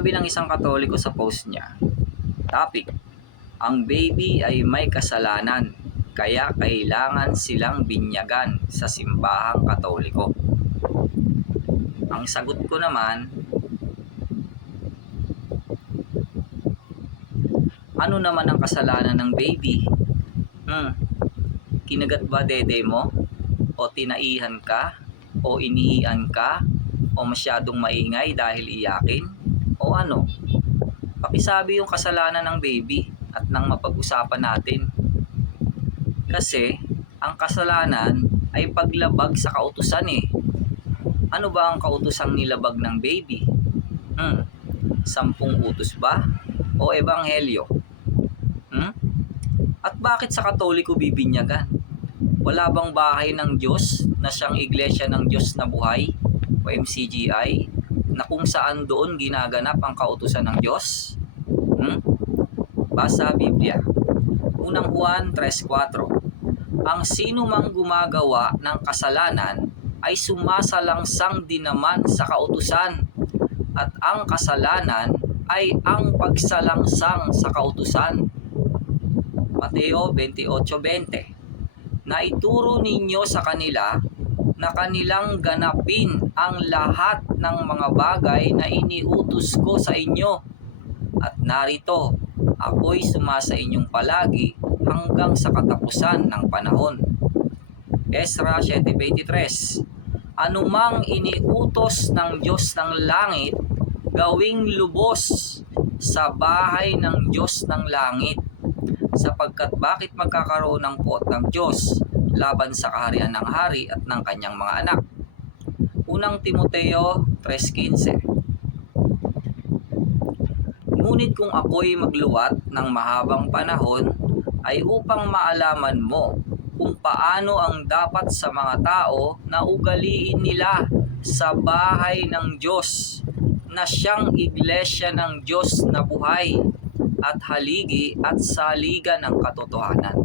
Sabi ng isang Katoliko sa post niya, topic, ang baby ay may kasalanan, kaya kailangan silang binyagan sa simbahang Katoliko. Ang sagot ko naman, ano naman ang kasalanan ng baby? Kinagat ba dede mo? O tinaihan ka? O inihian ka? O masyadong maingay dahil iyakin? O ano? Pakisabi yung kasalanan ng baby at nang mapag-usapan natin. Kasi ang kasalanan ay paglabag sa kautusan eh. Ano ba ang kautusang nilabag ng baby? 10 utos ba? O ebanghelyo? At bakit sa Katoliko bibinyagan? Wala bang bahay ng Diyos na siyang Iglesia ng Diyos na Buhay o MCGI na kung saan doon ginaganap ang kautusan ng Diyos? Basa Biblia. Unang Juan 3:4. Ang sino mang gumagawa ng kasalanan ay sumasalangsang din naman sa kautusan, at ang kasalanan ay ang pagsalangsang sa kautusan. Mateo 28:20. Naituro ninyo sa kanila na kanilang ganapin ang lahat ng mga bagay na iniutos ko sa inyo. At narito, ako'y sumasa inyong palagi hanggang sa katapusan ng panahon. Ezra 7:23. Anumang iniutos ng Diyos ng langit, gawing lubos sa bahay ng Diyos ng langit. Sapagkat bakit magkakaroon ng puot ng Diyos laban sa kaharian ng hari at ng kanyang mga anak? Unang Timoteo 3:15. Ngunit kung ako'y magluwat ng mahabang panahon, ay upang maalaman mo kung paano ang dapat sa mga tao na ugaliin nila sa bahay ng Diyos, na siyang Iglesia ng Diyos na Buhay at haligi at saligan ng katotohanan.